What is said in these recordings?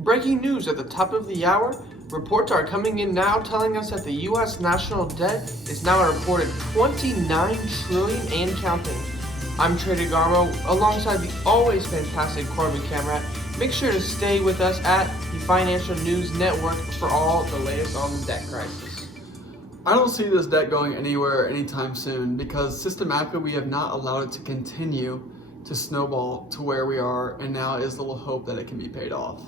Breaking news at the top of the hour. Reports are coming in now telling us that the U.S. national debt is now a reported $29 trillion and counting. I'm Trey DeGarmo alongside the always fantastic Corbin Kamradt. Make sure to stay with us at the Financial News Network for all the latest on the debt crisis. I don't see this debt going anywhere anytime soon because systematically we have not allowed it to continue to snowball to where we are, and now is little hope that it can be paid off.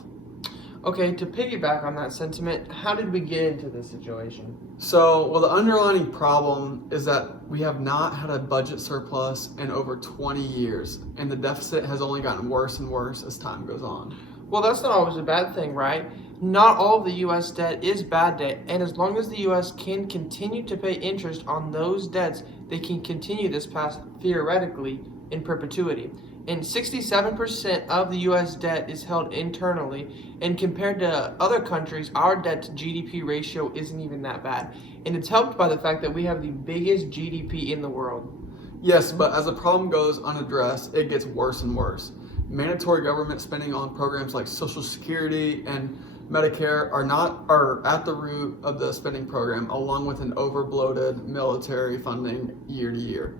Okay, to piggyback on that sentiment, how did we get into this situation? So, the underlying problem is that we have not had a budget surplus in over 20 years, and the deficit has only gotten worse and worse as time goes on. Well, that's not always a bad thing, right? Not all of the U.S. debt is bad debt, and as long as the U.S. can continue to pay interest on those debts, they can continue this path theoretically in perpetuity. And 67% of the U.S. debt is held internally, and compared to other countries, our debt to GDP ratio isn't even that bad. And it's helped by the fact that we have the biggest GDP in the world. Yes, but as the problem goes unaddressed, it gets worse and worse. Mandatory government spending on programs like Social Security and Medicare are at the root of the spending program, along with an overbloated military funding year to year.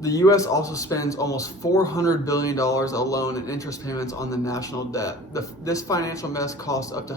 The U.S. also spends almost $400 billion alone in interest payments on the national debt. This financial mess costs up to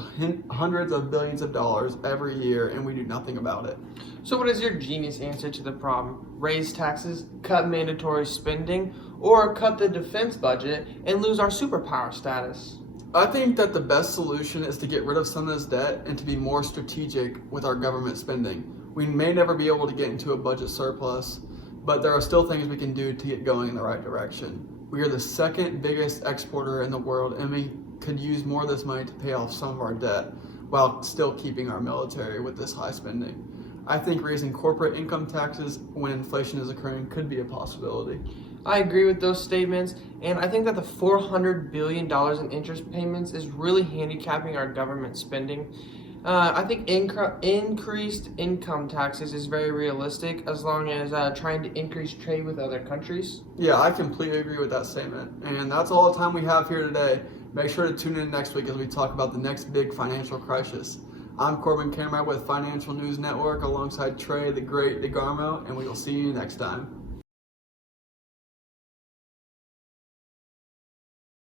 hundreds of billions of dollars every year, and we do nothing about it. So what is your genius answer to the problem? Raise taxes, cut mandatory spending, or cut the defense budget and lose our superpower status? I think that the best solution is to get rid of some of this debt and to be more strategic with our government spending. We may never be able to get into a budget surplus, but there are still things we can do to get going in the right direction. We are the second biggest exporter in the world, and we could use more of this money to pay off some of our debt while still keeping our military with this high spending. I think raising corporate income taxes when inflation is occurring could be a possibility. I agree with those statements, and I think that the $400 billion in interest payments is really handicapping our government spending. I think increased income taxes is very realistic as long as trying to increase trade with other countries. Yeah, I completely agree with that statement. And that's all the time we have here today. Make sure to tune in next week as we talk about the next big financial crisis. I'm Corbin Kamradt with Financial News Network alongside Trey, the great DeGarmo, and we will see you next time.